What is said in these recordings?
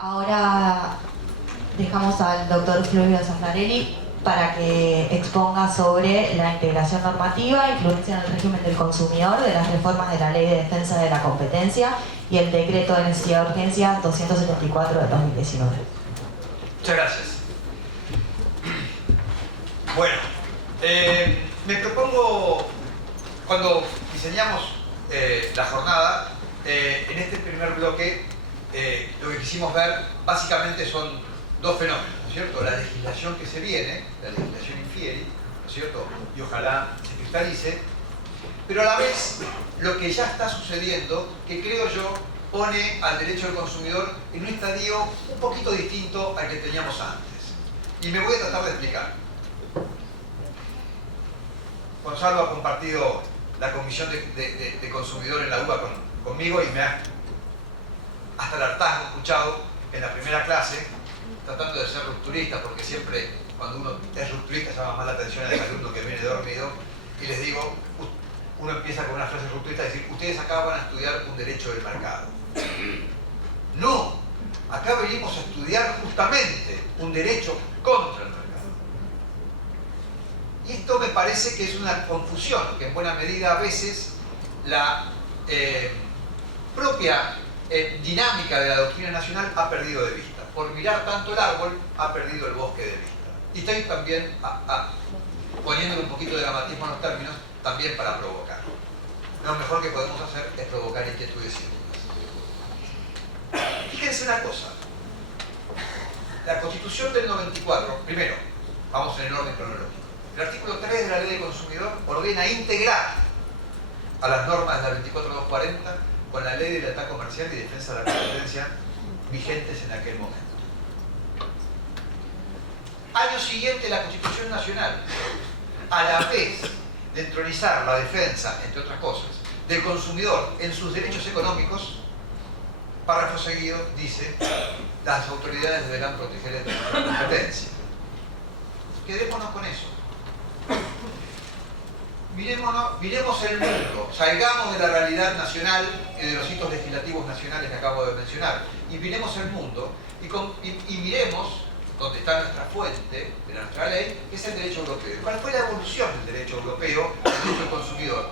Ahora dejamos al doctor Fulvio Santarelli para que exponga sobre la integración normativa, influencia en el régimen del consumidor de las reformas de la Ley de Defensa de la Competencia y el Decreto de Necesidad de Urgencia 274 de 2019. Muchas gracias. Bueno, me propongo, cuando diseñamos la jornada, en este primer bloque, lo que quisimos ver básicamente son dos fenómenos, ¿no es cierto? La legislación que se viene, la legislación infieri, ¿no es cierto? Y ojalá se cristalice, pero a la vez lo que ya está sucediendo, que creo yo pone al derecho del consumidor en un estadio un poquito distinto al que teníamos antes. Y me voy a tratar de explicar. Gonzalo ha compartido la comisión de consumidor en la UBA conmigo y me ha hasta el hartazgo escuchado en la primera clase, tratando de ser rupturista, porque siempre cuando uno es rupturista llama más la atención al alumno que viene dormido, y les digo, uno empieza con una frase rupturista, decir, ustedes acá van a estudiar un derecho del mercado. No, acá venimos a estudiar justamente un derecho contra el mercado. Y esto me parece que es una confusión, que en buena medida a veces la propia dinámica de la doctrina nacional ha perdido de vista. Por mirar tanto el árbol, ha perdido el bosque de vista. Y estoy también poniéndole un poquito de dramatismo a los términos, también para provocar. Lo mejor que podemos hacer es provocar inquietudes y dudas. Fíjense una cosa. La Constitución del 94, primero, vamos en el orden cronológico. El artículo 3 de la Ley del Consumidor ordena integrar a las normas de la 24240 con la Ley de Lealtad Comercial y Defensa de la Competencia vigentes en aquel momento. Año siguiente, la Constitución Nacional, a la vez de entronizar la defensa, entre otras cosas, del consumidor en sus derechos económicos, párrafo seguido dice, las autoridades deberán proteger la competencia. Quedémonos con eso. Miremos el mundo, salgamos de la realidad nacional y de los hitos legislativos nacionales que acabo de mencionar, y miremos el mundo y miremos donde está nuestra fuente de nuestra ley, que es el derecho europeo. ¿Cuál fue la evolución del derecho europeo, del derecho del consumidor?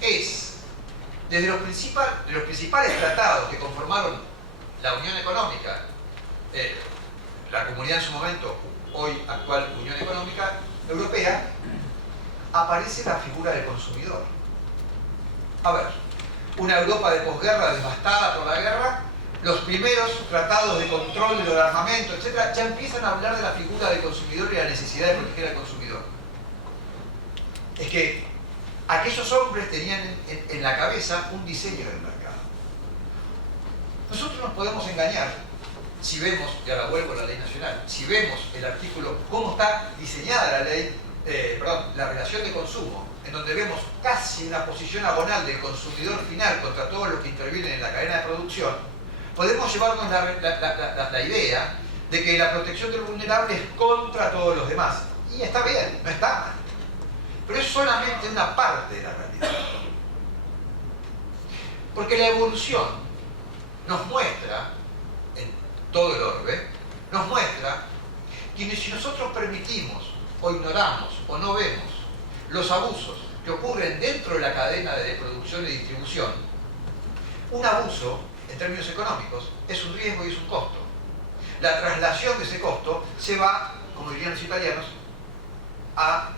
Es, desde los principales tratados que conformaron la Unión Económica, la Comunidad en su momento, hoy actual Unión Económica Europea, aparece la figura del consumidor. A ver, una Europa de posguerra devastada por la guerra, los primeros tratados de control del armamento, etc., ya empiezan a hablar de la figura del consumidor y la necesidad de proteger al consumidor. Es que aquellos hombres tenían en la cabeza un diseño del mercado. Nosotros nos podemos engañar si vemos, y ahora vuelvo a la ley nacional, si vemos el artículo, cómo está diseñada la ley, la relación de consumo, en donde vemos casi una posición agonal del consumidor final contra todos los que intervienen en la cadena de producción, podemos llevarnos la idea de que la protección del vulnerable es contra todos los demás. Y está bien, no está mal. Pero es solamente una parte de la realidad. Porque la evolución nos muestra, en todo el orbe, nos muestra que si nosotros permitimos o ignoramos o no vemos los abusos que ocurren dentro de la cadena de producción y distribución, un abuso, en términos económicos, es un riesgo y es un costo. La traslación de ese costo se va, como dirían los italianos, a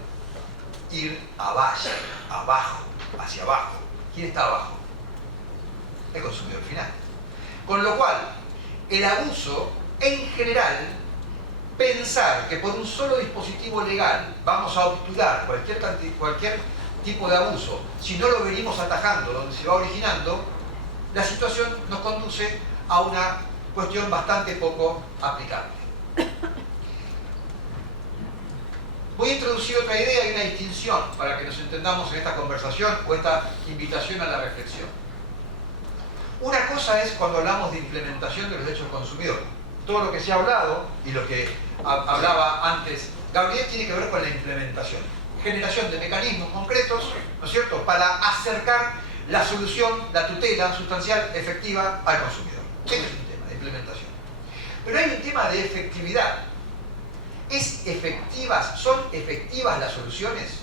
ir abajo, hacia abajo. ¿Quién está abajo? El consumidor final. Con lo cual, el abuso, en general, pensar que por un solo dispositivo legal vamos a obturar cualquier tipo de abuso, si no lo venimos atajando donde se va originando, la situación nos conduce a una cuestión bastante poco aplicable. Voy a introducir otra idea y una distinción para que nos entendamos en esta conversación o esta invitación a la reflexión. Una cosa es cuando hablamos de implementación de los derechos del consumidor. Todo lo que se ha hablado y lo que hablaba antes Gabriel tiene que ver con la implementación. Generación de mecanismos concretos, ¿no es cierto?, para acercar la solución, la tutela sustancial efectiva al consumidor. Este es un tema de implementación. Pero hay un tema de efectividad. ¿Son efectivas las soluciones?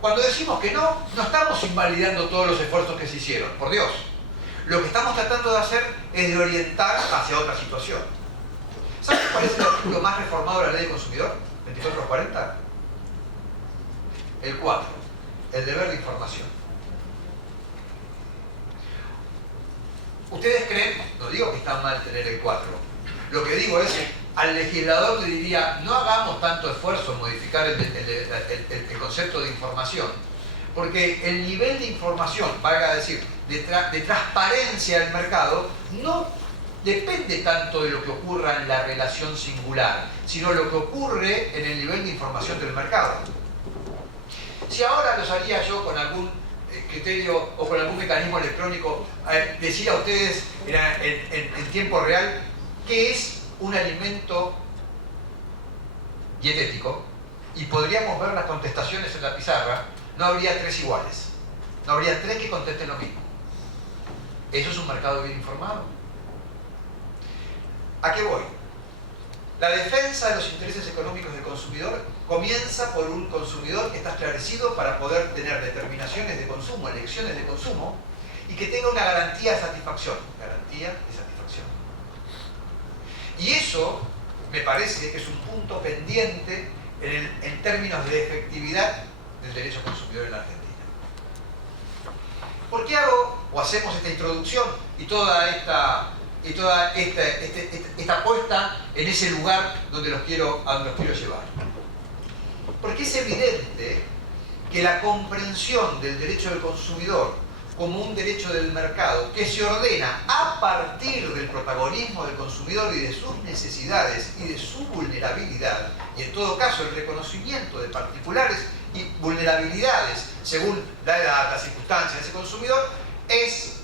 Cuando decimos que no, no estamos invalidando todos los esfuerzos que se hicieron, por Dios. Lo que estamos tratando de hacer es de orientar hacia otra situación. ¿Saben cuál es el artículo más reformado de la ley del consumidor? 2440. El 4. El deber de información. ¿Ustedes creen? No digo que está mal tener el 4. Lo que digo es, al legislador le diría, no hagamos tanto esfuerzo en modificar el concepto de información, porque el nivel de información, valga decir, de transparencia del mercado, no depende tanto de lo que ocurra en la relación singular, sino lo que ocurre en el nivel de información del mercado. Si ahora los haría yo con algún criterio o con algún mecanismo electrónico, decir a ustedes en tiempo real qué es un alimento dietético, y podríamos ver las contestaciones en la pizarra, no habría 3 iguales. No habría 3 que contesten lo mismo. ¿Eso es un mercado bien informado? ¿A qué voy? La defensa de los intereses económicos del consumidor comienza por un consumidor que está esclarecido para poder tener determinaciones de consumo, elecciones de consumo, y que tenga una garantía de satisfacción. Garantía de satisfacción. Y eso me parece que es un punto pendiente en términos de efectividad del derecho consumidor en la Argentina. ¿Por qué hacemos esta introducción y toda esta puesta en ese lugar a donde los quiero llevar? Porque es evidente que la comprensión del derecho del consumidor como un derecho del mercado que se ordena a partir del protagonismo del consumidor y de sus necesidades y de su vulnerabilidad, y en todo caso el reconocimiento de particulares y vulnerabilidades según la edad, las circunstancias de ese consumidor, es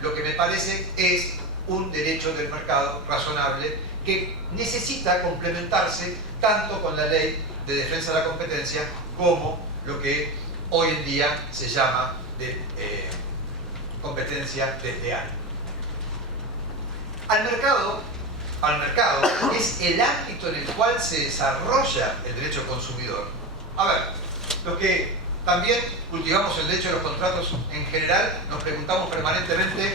lo que me parece es un derecho del mercado razonable que necesita complementarse tanto con la ley de defensa de la competencia como lo que hoy en día se llama de competencia desleal. Al mercado es el ámbito en el cual se desarrolla el derecho del consumidor. A ver, los que también cultivamos el derecho de los contratos en general, nos preguntamos permanentemente,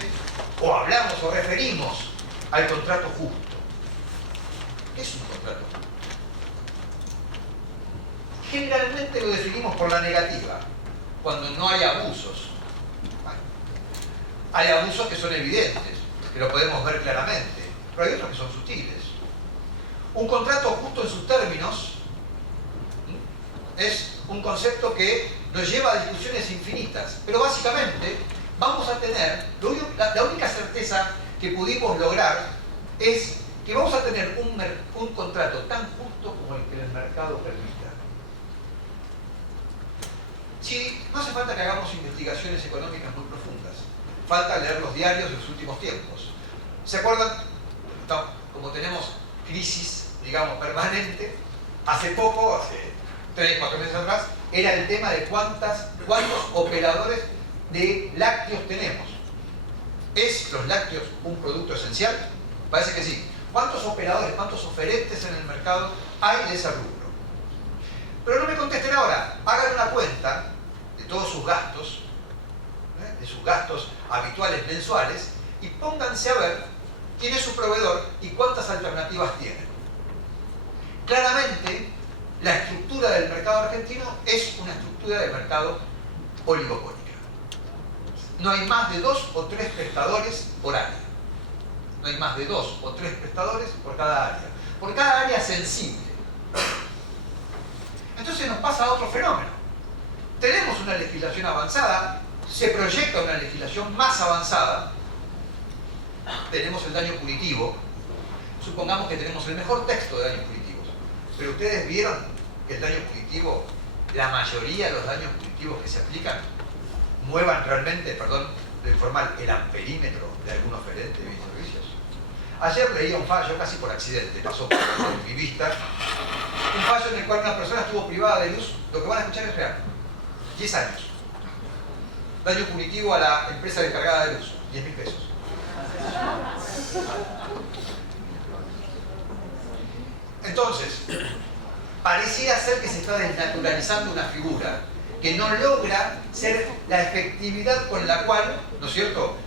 o hablamos o referimos al contrato justo. ¿Qué es un contrato justo? Generalmente lo definimos por la negativa, cuando no hay abusos. Hay abusos que son evidentes, que lo podemos ver claramente, pero hay otros que son sutiles. Un contrato justo en sus términos es un concepto que nos lleva a discusiones infinitas, pero básicamente vamos a tener, la única certeza que pudimos lograr es que vamos a tener un contrato tan justo como el que el mercado permita. Si no hace falta que hagamos investigaciones económicas muy profundas, falta leer los diarios de los últimos tiempos. ¿Se acuerdan? Como tenemos crisis, digamos, permanente, hace 3, 4 meses atrás, era el tema de cuántos operadores de lácteos tenemos. ¿Es los lácteos un producto esencial? Parece que sí. ¿Cuántos operadores, cuántos oferentes en el mercado hay de ese rubro? Pero no me contesten ahora. Hagan una cuenta de todos sus gastos, de sus gastos habituales mensuales, y pónganse a ver quién es su proveedor y cuántas alternativas tienen. Claramente, la estructura del mercado argentino es una estructura de mercado oligopólica. No hay más de 2 o 3 prestadores por área. No hay más de 2 o 3 prestadores por cada área. Por cada área sensible. Entonces nos pasa otro fenómeno. Tenemos una legislación avanzada, se proyecta una legislación más avanzada, tenemos el daño punitivo, supongamos que tenemos el mejor texto de daños punitivos, pero ustedes vieron que el daño punitivo, la mayoría de los daños punitivos que se aplican, muevan realmente, perdón lo informal, el amperímetro de algún oferente de bienes y servicios. Ayer leía un fallo, casi por accidente, pasó por mi vista, un fallo en el cual una persona estuvo privada de luz, lo que van a escuchar es real, 10 años. Daño punitivo a la empresa encargada de luz, 10.000 pesos. Entonces, pareciera ser que se está desnaturalizando una figura que no logra ser la efectividad con la cual, ¿no es cierto?,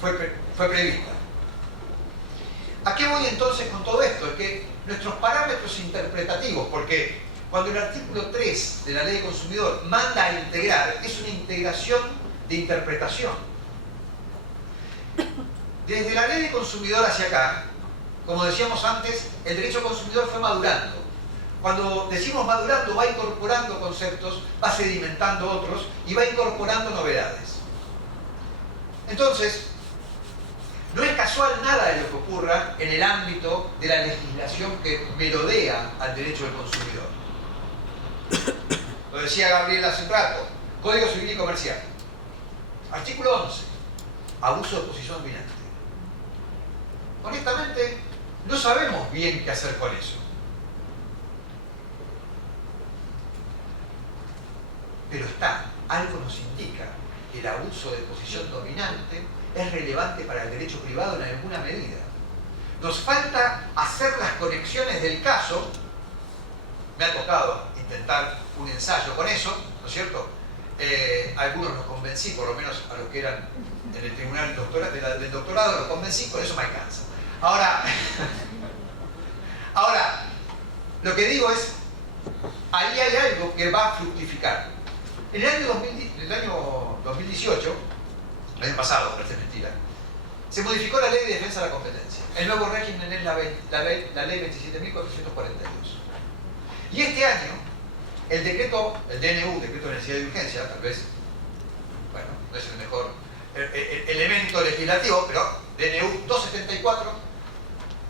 fue prevista. ¿A qué voy entonces con todo esto? Es que nuestros parámetros interpretativos, porque cuando el artículo 3 de la Ley de Consumidor manda a integrar, es una integración de interpretación. Desde la Ley de Consumidor hacia acá, como decíamos antes, el derecho consumidor fue madurando. Cuando decimos madurando, va incorporando conceptos, va sedimentando otros y va incorporando novedades. Entonces, no es casual nada de lo que ocurra en el ámbito de la legislación que merodea al derecho del consumidor. Lo decía Gabriel hace un rato, Código Civil y Comercial. Artículo 11, abuso de posición dominante. Honestamente, no sabemos bien qué hacer con eso. Pero algo nos indica que el abuso de posición dominante es relevante para el derecho privado en alguna medida. Nos falta hacer las conexiones del caso. Me ha tocado intentar un ensayo con eso, ¿no es cierto? Algunos los convencí, por lo menos a los que eran en el tribunal del doctorado, los convencí, con eso me alcanza. Ahora, lo que digo es, ahí hay algo que va a fructificar. En el año 2018, el año pasado, parece mentira, se modificó la Ley de Defensa de la Competencia. El nuevo régimen es la Ley 27.442. Y este año, el decreto, el DNU, Decreto de Necesidad de Urgencia, tal vez, bueno, no es el mejor elemento legislativo, pero DNU 274,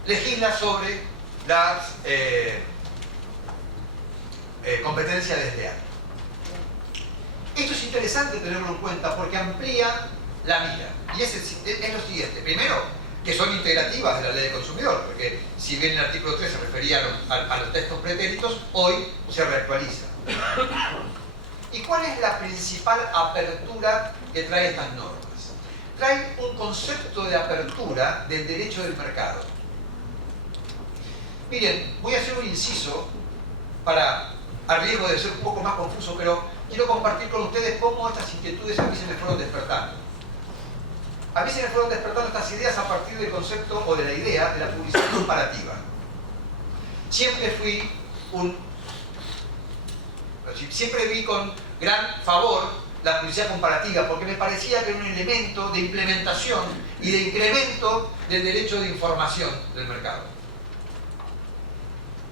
legisla sobre las competencias desleales. Esto es interesante tenerlo en cuenta porque amplía la mira. Y es lo siguiente. Primero, que son integrativas de la Ley de Consumidor, porque si bien el artículo 3 se refería a los textos pretéritos, hoy se reactualiza. ¿Y cuál es la principal apertura que trae estas normas? Trae un concepto de apertura del derecho del mercado. Miren, voy a hacer un inciso a riesgo de ser un poco más confuso, pero quiero compartir con ustedes cómo estas inquietudes a mí se me fueron despertando. A mí se me fueron despertando estas ideas a partir del concepto o de la idea de la publicidad comparativa. Siempre vi con gran favor la publicidad comparativa porque me parecía que era un elemento de implementación y de incremento del derecho de información del mercado.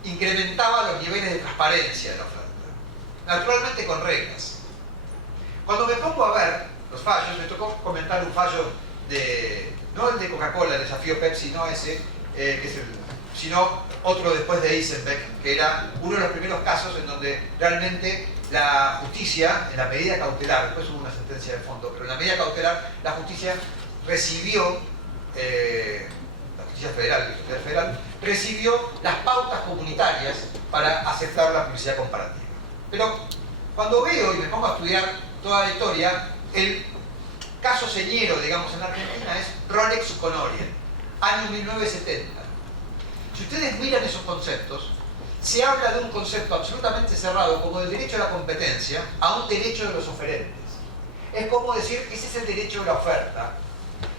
Incrementaba los niveles de transparencia de la oferta, naturalmente con reglas. Cuando me pongo a ver los fallos, me tocó comentar un fallo no el de Coca-Cola, el desafío Pepsi, no ese, sino otro después de Eisenbeck, que era uno de los primeros casos en donde realmente la justicia, en la medida cautelar, después hubo una sentencia de fondo, pero en la medida cautelar la justicia recibió, la justicia federal, recibió las pautas comunitarias para aceptar la publicidad comparativa. Pero cuando veo y me pongo a estudiar toda la historia, el caso señero, digamos, en Argentina es Rolex con Orient, año 1970. Si ustedes miran esos conceptos, se habla de un concepto absolutamente cerrado como el derecho a la competencia a un derecho de los oferentes. Es como decir, ese es el derecho de la oferta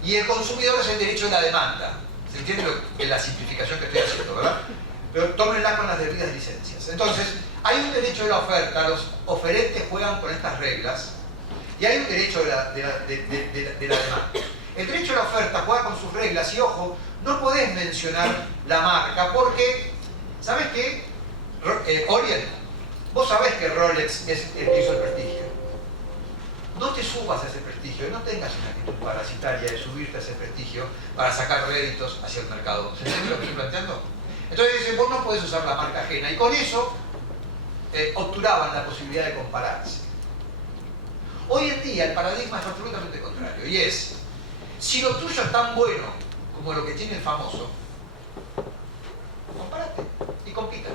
y el consumidor es el derecho de la demanda. ¿Se entiende la simplificación que estoy haciendo, verdad? Pero tómenla con las debidas licencias. Entonces, hay un derecho de la oferta, los oferentes juegan con estas reglas, y hay un derecho de la demanda. El derecho de la oferta juega con sus reglas y, ojo, no podés mencionar la marca porque, ¿sabes qué? Orient, vos sabés que Rolex es el que hizo el prestigio. No te subas a ese prestigio y no tengas una actitud parasitaria de subirte a ese prestigio para sacar réditos hacia el mercado. ¿Se entiende lo que estoy planteando? Entonces dicen, vos no podés usar la marca ajena y con eso obturaban la posibilidad de compararse. Hoy en día el paradigma es absolutamente contrario y es, si lo tuyo es tan bueno como lo que tiene el famoso, compárate y compita.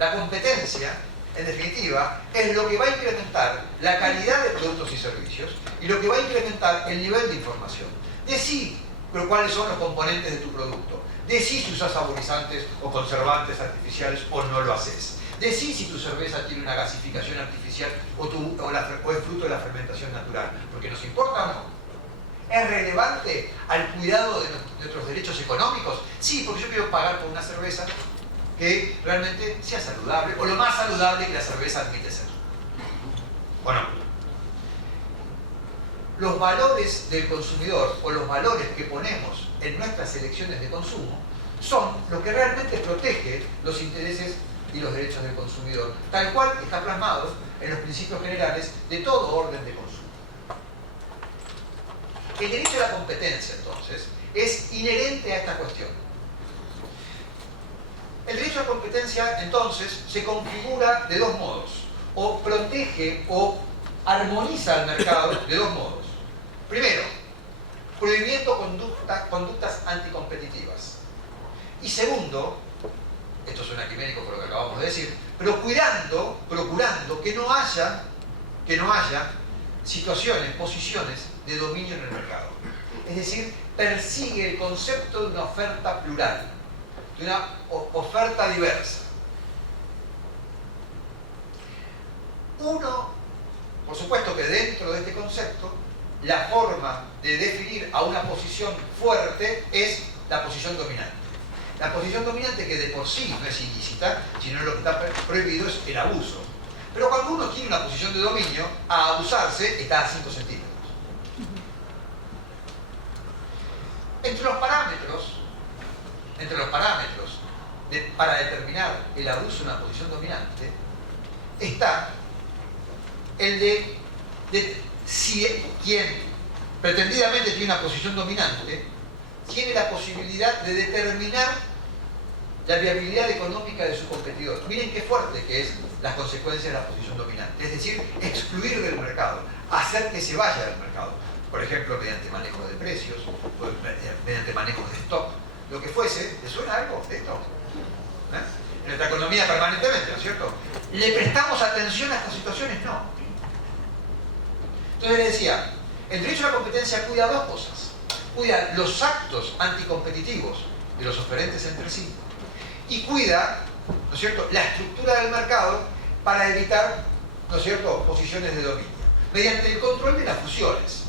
La competencia, en definitiva, es lo que va a incrementar la calidad de productos y servicios y lo que va a incrementar el nivel de información. Decir pero cuáles son los componentes de tu producto. Decís si usas saborizantes o conservantes artificiales o no lo haces. Decís si tu cerveza tiene una gasificación artificial o es fruto de la fermentación natural, porque nos importa o no. ¿Es relevante al cuidado de nuestros derechos económicos? Sí, porque yo quiero pagar por una cerveza que realmente sea saludable, o lo más saludable que la cerveza admite ser. Bueno, los valores del consumidor o los valores que ponemos en nuestras elecciones de consumo son lo que realmente protege los intereses y los derechos del consumidor, tal cual está plasmado en los principios generales de todo orden de consumo. El derecho a la competencia, entonces, es inherente a esta cuestión. El derecho a la competencia, entonces, se configura de dos modos. O protege o armoniza el mercado de dos modos. Primero, prohibiendo conductas anticompetitivas. Y segundo, esto suena quimérico por lo que acabamos de decir, pero procurando que no haya situaciones, posiciones de dominio en el mercado. Es decir, persigue el concepto de una oferta plural, de una oferta diversa. Uno, por supuesto que dentro de este concepto, la forma de definir a una posición fuerte es la posición dominante. La posición dominante, que de por sí no es ilícita, sino lo que está prohibido es el abuso. Pero cuando uno tiene una posición de dominio, a abusarse está a 5 centímetros. Entre los parámetros para determinar el abuso de una posición dominante está el de si quien pretendidamente tiene una posición dominante tiene la posibilidad de determinar la viabilidad económica de su competidor. Miren qué fuerte que es las consecuencias de la posición dominante, es decir, excluir del mercado, hacer que se vaya del mercado, por ejemplo, mediante manejo de precios, mediante manejo de stock, lo que fuese. ¿Le suena algo de esto? En nuestra economía permanentemente, ¿no es cierto? ¿Le prestamos atención a estas situaciones? No. Entonces les decía, el derecho a la competencia cuida dos cosas. Cuida los actos anticompetitivos de los oferentes entre sí y cuida, ¿no es cierto?, la estructura del mercado para evitar, ¿no es cierto?, posiciones de dominio, mediante el control de las fusiones,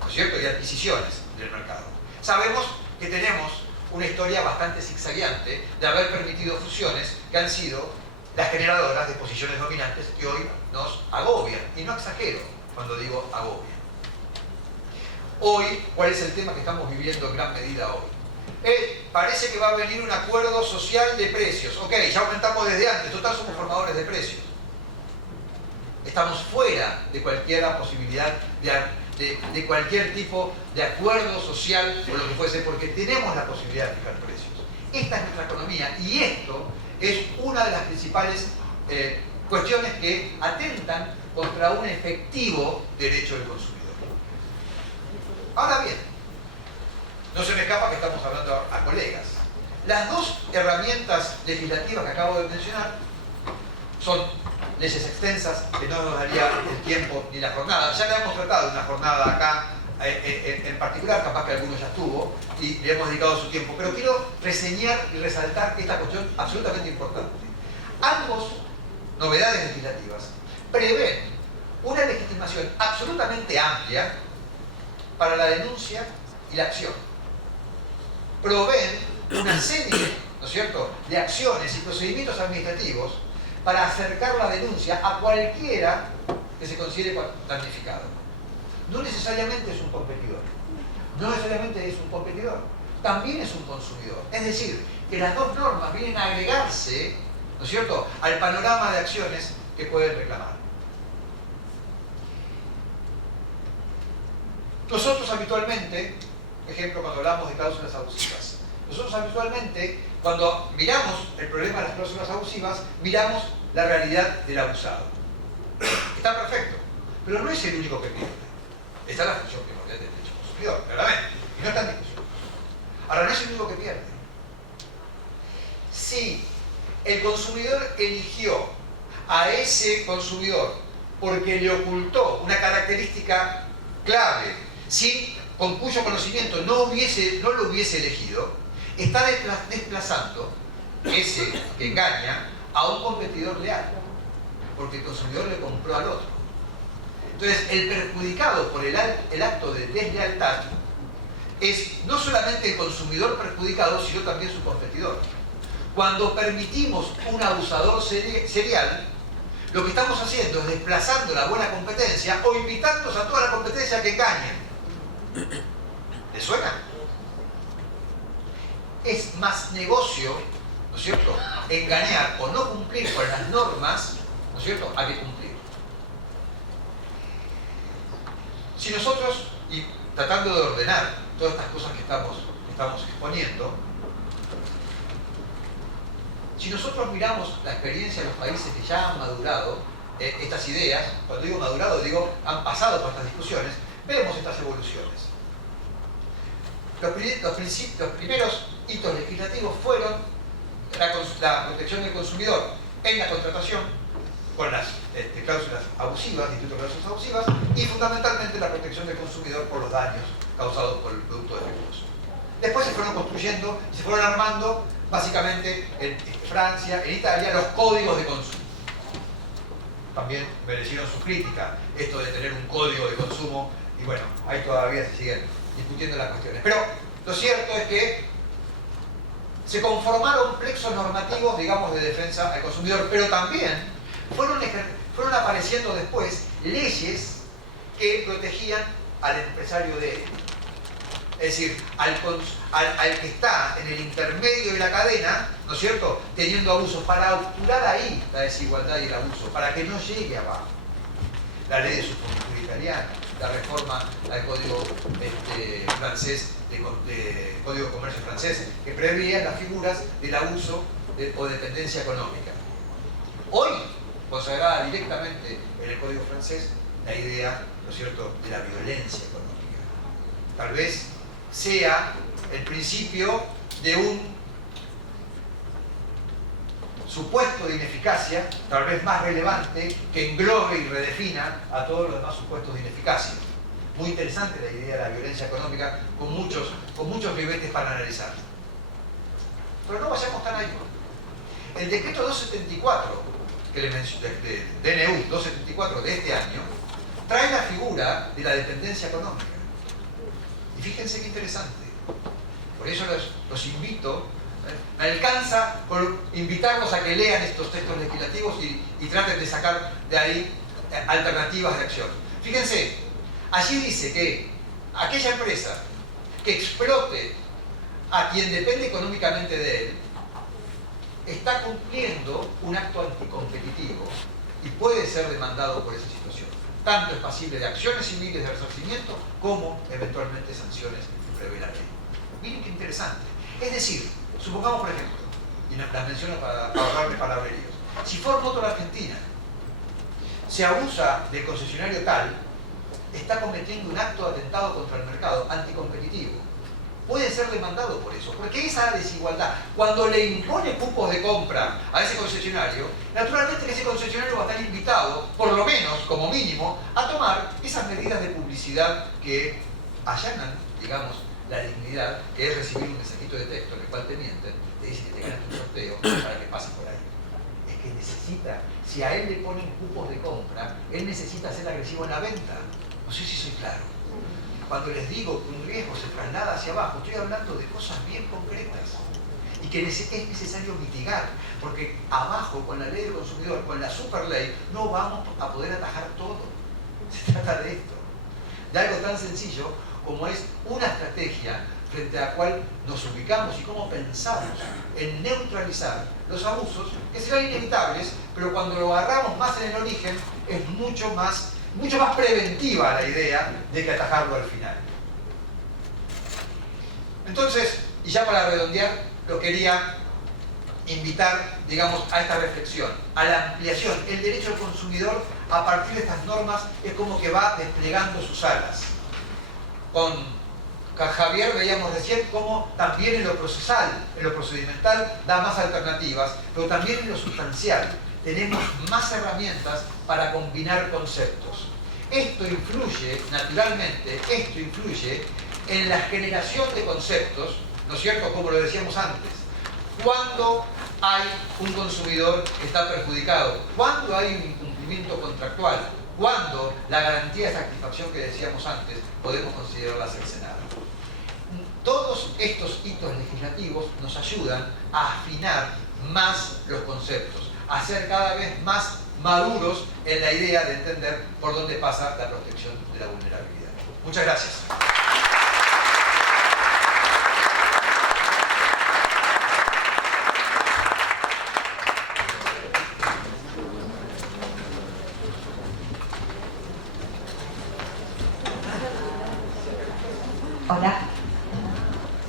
¿no es cierto?, y adquisiciones del mercado. Sabemos que tenemos una historia bastante zigzagueante de haber permitido fusiones que han sido las generadoras de posiciones dominantes que hoy nos agobian, y no exagero cuando digo agobian. Hoy, ¿cuál es el tema que estamos viviendo en gran medida hoy? Parece que va a venir un acuerdo social de precios. Ok, ya aumentamos desde antes, total somos formadores de precios. Estamos fuera de cualquier posibilidad de cualquier tipo de acuerdo social o lo que fuese, porque tenemos la posibilidad de fijar precios. Esta es nuestra economía y esto es una de las principales cuestiones que atentan contra un efectivo derecho del consumidor. Ahora bien, no se me escapa que estamos hablando a colegas. Las dos herramientas legislativas que acabo de mencionar son leyes extensas, que no nos daría el tiempo ni la jornada. Ya le hemos tratado una jornada acá en particular, capaz que alguno ya estuvo, y le hemos dedicado su tiempo. Pero quiero reseñar y resaltar esta cuestión absolutamente importante. Ambos, novedades legislativas, prevén una legitimación absolutamente amplia para la denuncia y la acción. Proveen una serie, ¿no es cierto?, de acciones y procedimientos administrativos para acercar la denuncia a cualquiera que se considere damnificado. No necesariamente es un competidor. No necesariamente es un competidor. También es un consumidor. Es decir, que las dos normas vienen a agregarse, ¿no es cierto?, al panorama de acciones que pueden reclamar. Nosotros habitualmente, por ejemplo, cuando hablamos de cláusulas abusivas, cuando miramos el problema de las cláusulas abusivas, miramos la realidad del abusado. Está perfecto, pero no es el único que pierde. Esta es la función primordial del derecho consumidor, claramente, y no está en discusión. Ahora, no es el único que pierde. Si el consumidor eligió a ese consumidor porque le ocultó una característica clave, sin con cuyo conocimiento no lo hubiese elegido, está desplazando ese que engaña a un competidor leal, porque el consumidor le compró al otro. Entonces, el perjudicado por el acto de deslealtad es no solamente el consumidor perjudicado, sino también su competidor. Cuando permitimos un abusador serial, lo que estamos haciendo es desplazando la buena competencia o invitando a toda la competencia a que engañen. ¿Le suena? Es más negocio, ¿no es cierto?, engañar o no cumplir con las normas, ¿no es cierto?, a que cumplir. Si nosotros, y tratando de ordenar todas estas cosas que estamos exponiendo, si nosotros miramos la experiencia de los países que ya han madurado estas ideas, cuando digo madurado, digo han pasado por estas discusiones, vemos estas evoluciones. Los primeros hitos legislativos fueron la protección del consumidor en la contratación, con las cláusulas abusivas, instituto de cláusulas abusivas, y fundamentalmente la protección del consumidor por los daños causados por el producto defectuoso. Después se fueron construyendo y se fueron armando, básicamente en Francia, en Italia, los códigos de consumo. También merecieron su crítica, esto de tener un código de consumo, y bueno, ahí todavía se siguen discutiendo las cuestiones. Pero lo cierto es que se conformaron plexos normativos, digamos, de defensa al consumidor, pero también fueron apareciendo después leyes que protegían al empresario de él. Es decir, al que está en el intermedio de la cadena, ¿no es cierto?, teniendo abusos, para obturar ahí la desigualdad y el abuso, para que no llegue abajo. La ley de subconjuntura italiana, la reforma al código francés, código de comercio francés, que preveía las figuras del abuso o dependencia económica. Hoy, consagrada directamente en el código francés, la idea, ¿no es cierto?, de la violencia económica. Tal vez sea el principio de un supuesto de ineficacia, tal vez más relevante, que englobe y redefina a todos los demás supuestos de ineficacia. Muy interesante la idea de la violencia económica, con muchos ribetes para analizar. Pero no vayamos tan allá. El decreto 274, que le mencioné, DNU 274 de este año, trae la figura de la dependencia económica. Y fíjense qué interesante. Por eso los invito, me alcanza por invitarlos a que lean estos textos legislativos y traten de sacar de ahí alternativas de acción. Fíjense, allí dice que aquella empresa que explote a quien depende económicamente de él está cumpliendo un acto anticompetitivo y puede ser demandado por esa situación. Tanto es pasible de acciones civiles de resarcimiento como eventualmente sanciones que prevé la ley. Miren qué interesante. Es decir, supongamos por ejemplo, y las menciono para ahorrarme palabreríos, si Ford Motor Argentina se abusa del concesionario tal, está cometiendo un acto de atentado contra el mercado anticompetitivo. Puede ser demandado por eso, porque esa desigualdad, cuando le impone cupos de compra a ese concesionario, naturalmente que ese concesionario va a estar invitado, por lo menos, como mínimo, a tomar esas medidas de publicidad que allanan, digamos, la dignidad, que es recibir un mensajito de texto en el cual te mienten, te dicen que te ganas un sorteo para que pases por ahí. Es que necesita, si a él le ponen cupos de compra, él necesita ser agresivo en la venta. No sé si soy claro. Cuando les digo que un riesgo se traslada hacia abajo, estoy hablando de cosas bien concretas y que es necesario mitigar, porque abajo, con la ley del consumidor, con la superley, no vamos a poder atajar todo. Se trata de esto, de algo tan sencillo como es una estrategia frente a la cual nos ubicamos y cómo pensamos en neutralizar los abusos que serán inevitables, pero cuando lo agarramos más en el origen es mucho más preventiva la idea de que atajarlo al final. Entonces, y ya para redondear, lo quería invitar, digamos, a esta reflexión, a la ampliación. El derecho al consumidor, a partir de estas normas, es como que va desplegando sus alas. Con Javier veíamos recién cómo también en lo procesal, en lo procedimental, da más alternativas, pero también en lo sustancial tenemos más herramientas para combinar conceptos. Esto influye, naturalmente, en la generación de conceptos, ¿no es cierto?, como lo decíamos antes. Cuando hay un consumidor que está perjudicado, cuando hay un incumplimiento contractual, cuando la garantía de satisfacción que decíamos antes podemos considerarla cercenada. Todos estos hitos legislativos nos ayudan a afinar más los conceptos, a ser cada vez más maduros en la idea de entender por dónde pasa la protección de la vulnerabilidad. Muchas gracias. Hola.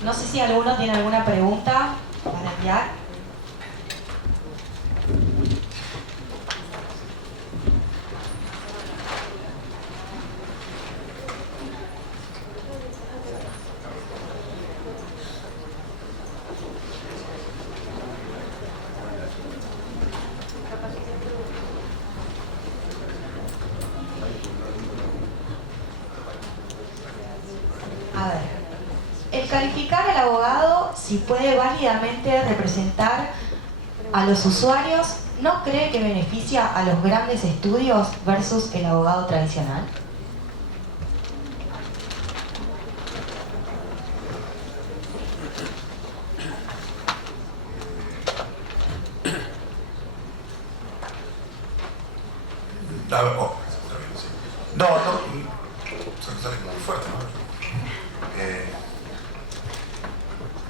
No sé si alguno tiene alguna pregunta para enviar. A ver, el calificar al abogado si puede válidamente representar a los usuarios, ¿no cree que beneficia a los grandes estudios versus el abogado tradicional?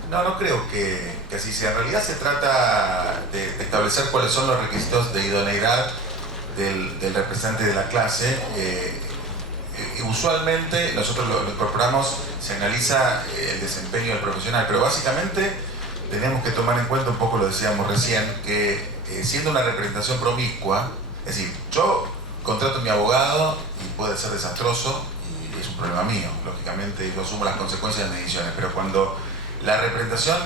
No creo que así sea. En realidad se trata de establecer cuáles son los requisitos de idoneidad del representante de la clase. Usualmente nosotros lo incorporamos, se analiza el desempeño del profesional, pero básicamente tenemos que tomar en cuenta, un poco lo decíamos recién, que siendo una representación promiscua, es decir, yo contrato a mi abogado y puede ser desastroso y es un problema mío, lógicamente yo asumo las consecuencias de mis decisiones, pero cuando la representación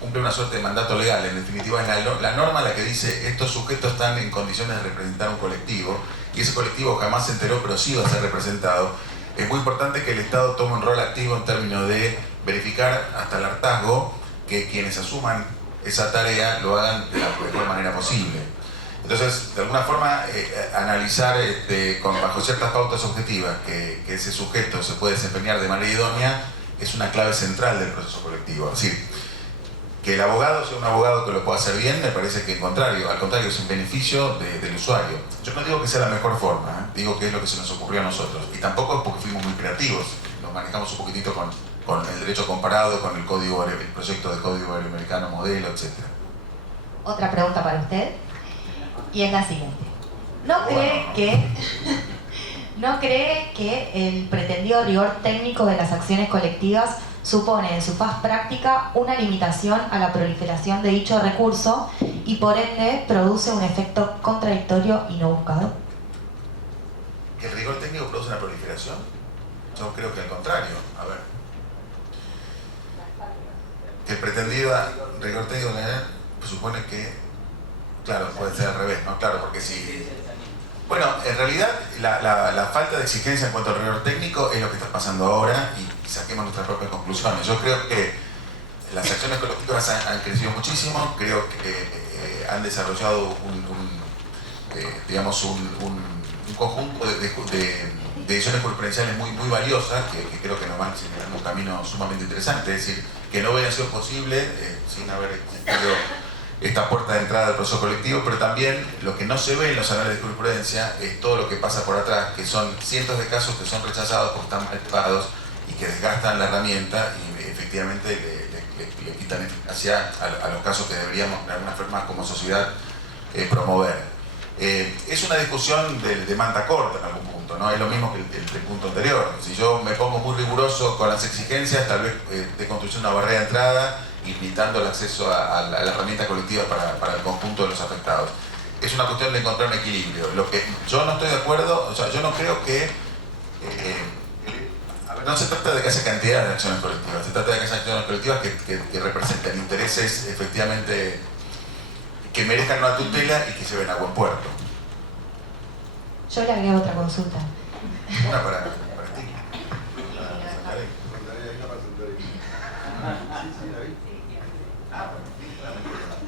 cumple una suerte de mandato legal, en definitiva es la norma la que dice estos sujetos están en condiciones de representar un colectivo y ese colectivo jamás se enteró pero sí va a ser representado. Es muy importante que el Estado tome un rol activo en términos de verificar hasta el hartazgo que quienes asuman esa tarea lo hagan de la mejor manera posible. Entonces, de alguna forma, analizar bajo ciertas pautas objetivas que ese sujeto se puede desempeñar de manera idónea es una clave central del proceso colectivo. Es decir, que el abogado sea un abogado que lo pueda hacer bien, me parece que al contrario es un beneficio del usuario. Yo no digo que sea la mejor forma, digo que es lo que se nos ocurrió a nosotros. Y tampoco es porque fuimos muy creativos, nos manejamos un poquitito con el derecho comparado, con el proyecto de Código Iberoamericano Modelo, etc. Otra pregunta para usted, y es la siguiente. ¿No cree que el pretendido rigor técnico de las acciones colectivas supone en su faz práctica una limitación a la proliferación de dicho recurso y por ende produce un efecto contradictorio y no buscado? ¿Que el rigor técnico produce una proliferación? Yo creo que al contrario. A ver. Que el pretendido rigor técnico supone que, claro, puede ser al revés, ¿no? Claro, porque si... Bueno, en realidad la falta de exigencia en cuanto al rigor técnico es lo que está pasando ahora y saquemos nuestras propias conclusiones. Yo creo que las acciones colectivas han crecido muchísimo, creo que han desarrollado un conjunto de decisiones jurisprudenciales muy valiosas que creo que nos van señalando un camino sumamente interesante, es decir, que no hubiera sido posible sin haber existido esta puerta de entrada del proceso colectivo, pero también lo que no se ve en los análisis de jurisprudencia es todo lo que pasa por atrás, que son cientos de casos que son rechazados porque están mal pagados y que desgastan la herramienta y efectivamente le quitan eficacia a los casos que deberíamos de alguna forma como sociedad promover. Es una discusión de manta corta en algún punto, ¿no? Es lo mismo que el punto anterior. Si yo me pongo muy riguroso con las exigencias, tal vez de construir una barrera de entrada, limitando el acceso a la herramienta colectiva para el conjunto de los afectados. Es una cuestión de encontrar un equilibrio. Lo que yo no estoy de acuerdo, o sea, yo no creo que... no se trata de que haya cantidad de acciones colectivas, se trata de que haya acciones colectivas que representen intereses efectivamente que merezcan una tutela y que se ven a buen puerto. Yo le agrego otra consulta. Una para ti.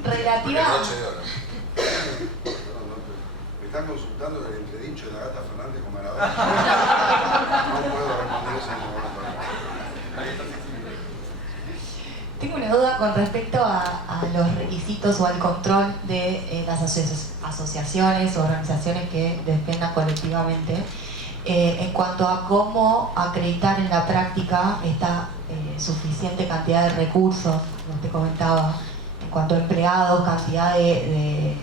Relativa... Me están consultando el entredicho de la Gata Fernández con Maradona. No puedo responder eso en ese momento. Tengo una duda con respecto a los requisitos o al control de las asociaciones o organizaciones que defiendan colectivamente en cuanto a cómo acreditar en la práctica esta suficiente cantidad de recursos, como usted comentaba, en cuanto a empleados, cantidad de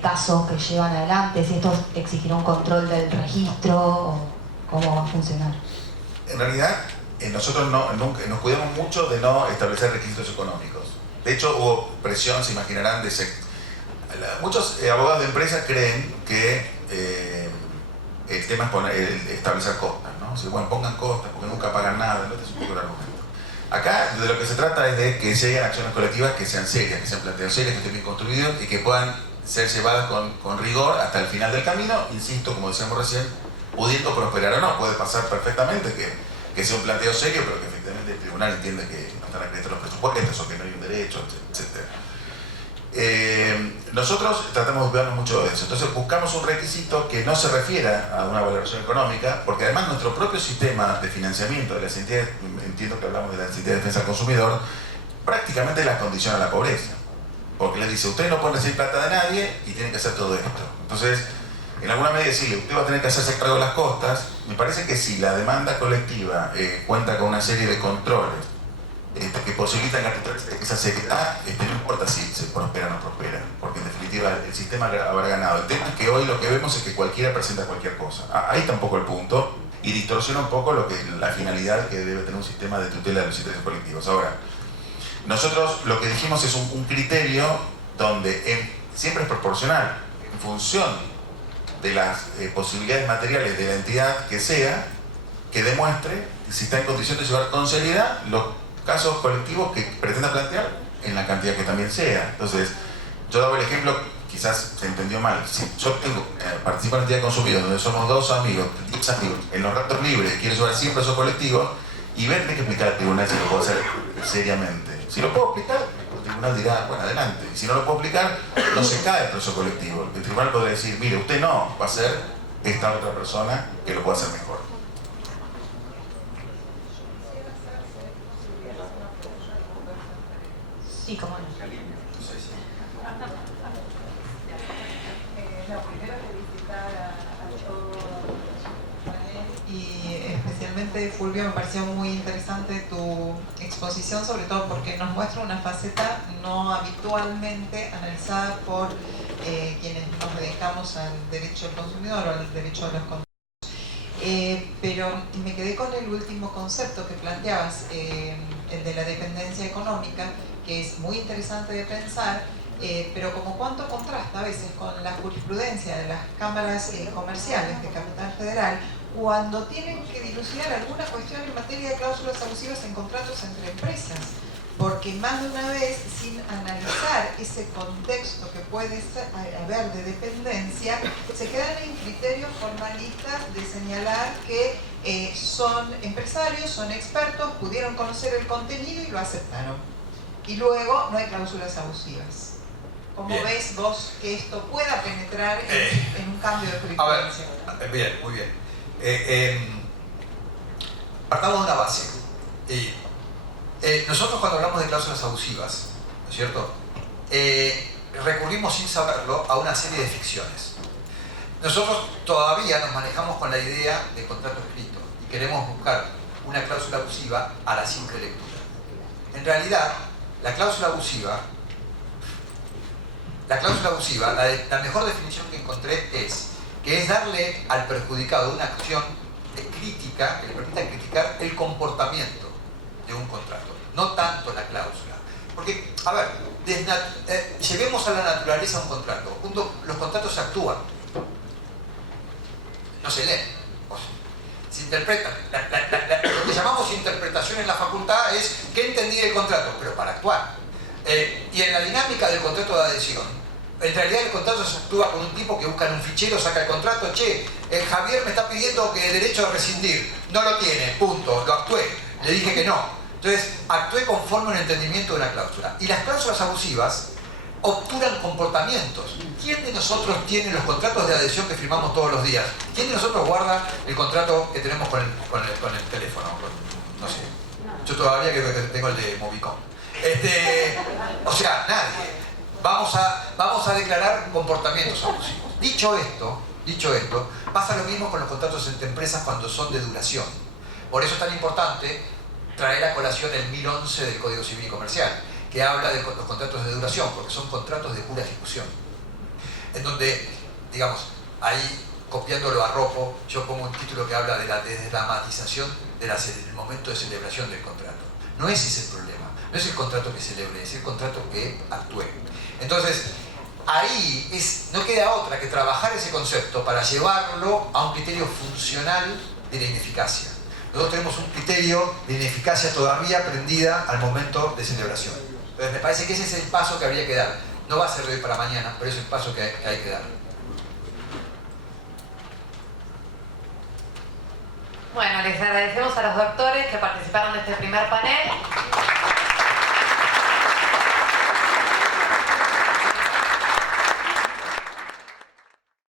casos que llevan adelante, si esto exigirá un control del registro, o cómo va a funcionar. En realidad, nosotros nunca, nos cuidamos mucho de no establecer requisitos económicos. De hecho, hubo presión, se imaginarán, muchos abogados de empresas creen que el tema es establecer costas, ¿no? O sea, bueno, pongan costas porque nunca pagan nada, ¿no? Este es un poco el argumento. Acá de lo que se trata es de que lleguen acciones colectivas que sean serias, que sean planteos serios, que estén bien construidos y que puedan ser llevadas con rigor hasta el final del camino, insisto, como decíamos recién, pudiendo prosperar o no. Puede pasar perfectamente que sea un planteo serio, pero que efectivamente el tribunal entiende que no están acreditados los presupuestos o que no hay un derecho, etc. Nosotros tratamos de cuidarnos mucho de eso. Entonces buscamos un requisito que no se refiera a una valoración económica, porque además nuestro propio sistema de financiamiento de las entidades, entiendo que hablamos de las entidades de defensa del consumidor, prácticamente las condiciona a la pobreza. Porque les dice, ustedes no pueden recibir plata de nadie y tienen que hacer todo esto. Entonces, en alguna medida decirle, usted va a tener que hacerse cargo de las costas. Me parece que si la demanda colectiva cuenta con una serie de controles que posibilitan esa seriedad, no importa si se prospera o no prospera, porque en definitiva el sistema habrá ganado. El tema es que hoy lo que vemos es que cualquiera presenta cualquier cosa. Ahí está un poco el punto, y distorsiona un poco la finalidad que debe tener un sistema de tutela de los intereses colectivos. Ahora, nosotros lo que dijimos es un criterio donde siempre es proporcional, en función de las posibilidades materiales de la entidad que sea, que demuestre si está en condición de llevar con seriedad los casos colectivos que pretenda plantear en la cantidad que también sea. Entonces, yo daba el ejemplo, quizás se entendió mal. Si yo participo en la entidad de consumidores donde somos 2 amigos, 10 amigos, en los ratos libres quiero llevar 100 pesos colectivos y ver, hay que explicar al tribunal si lo puedo hacer seriamente. Si lo puedo explicar, el tribunal dirá, bueno, adelante. Y si no lo puedo explicar, no se cae el proceso colectivo. El tribunal podría decir, mire, usted no, va a ser esta otra persona que lo pueda hacer mejor. Sí, cómo no. Primero felicitar a Cho y especialmente Fulvio, me pareció muy interesante tu exposición, sobre todo porque nos muestra una faceta no habitualmente analizada por quienes nos dedicamos al derecho del consumidor o al derecho a los contratos. Pero me quedé con el último concepto que planteabas, el de la dependencia económica, que es muy interesante de pensar, pero como cuánto contrasta a veces con la jurisprudencia de las cámaras comerciales de Capital Federal cuando tienen que dilucidar alguna cuestión en materia de cláusulas abusivas en contratos entre empresas, porque más de una vez, sin analizar ese contexto que puede haber de dependencia, se quedan en criterios formalistas de señalar que son empresarios, son expertos, pudieron conocer el contenido y lo aceptaron. Y luego no hay cláusulas abusivas. ¿Cómo Bien. ves vos que esto pueda penetrar en un cambio de jurisprudencia? A ver, bien, muy bien. Partamos de una base. Nosotros cuando hablamos de cláusulas abusivas, ¿no es cierto? Recurrimos sin saberlo a una serie de ficciones. Nosotros todavía nos manejamos con la idea de contrato escrito y queremos buscar una cláusula abusiva a la simple lectura. En realidad, la cláusula abusiva, la mejor definición que encontré es que es darle al perjudicado una acción crítica que le permita criticar el comportamiento de un contrato, no tanto la cláusula. Porque, a ver, llevemos a la naturaleza un contrato. Los contratos se actúan, no se leen, se interpretan. Lo que llamamos interpretación en la facultad es ¿qué entendí del contrato? Pero para actuar. Y en la dinámica del contrato de adhesión, en realidad el contrato se actúa con un tipo que busca en un fichero, saca el contrato, che, Javier me está pidiendo que derecho a rescindir, no lo tiene, punto, lo actué, le dije que no. Entonces, actué conforme a un entendimiento de una cláusula. Y las cláusulas abusivas obturan comportamientos. ¿Quién de nosotros tiene los contratos de adhesión que firmamos todos los días? ¿Quién de nosotros guarda el contrato que tenemos con el teléfono? No sé. Yo todavía creo que tengo el de Movicom. O sea, nadie. Vamos a declarar comportamientos abusivos. Dicho esto, pasa lo mismo con los contratos entre empresas cuando son de duración. Por eso es tan importante traer a colación el 1011 del Código Civil y Comercial, que habla de los contratos de duración, porque son contratos de pura ejecución. En donde, digamos, ahí, copiándolo a Ropo, yo pongo un título que habla de la desdramatización del momento de celebración del contrato. No ese es el problema, no es el contrato que celebre, es el contrato que actúe. Entonces, ahí no queda otra que trabajar ese concepto para llevarlo a un criterio funcional de la ineficacia. Nosotros tenemos un criterio de ineficacia todavía prendida al momento de celebración. Entonces me parece que ese es el paso que habría que dar. No va a ser de hoy para mañana, pero es el paso que hay que dar. Bueno, les agradecemos a los doctores que participaron de este primer panel.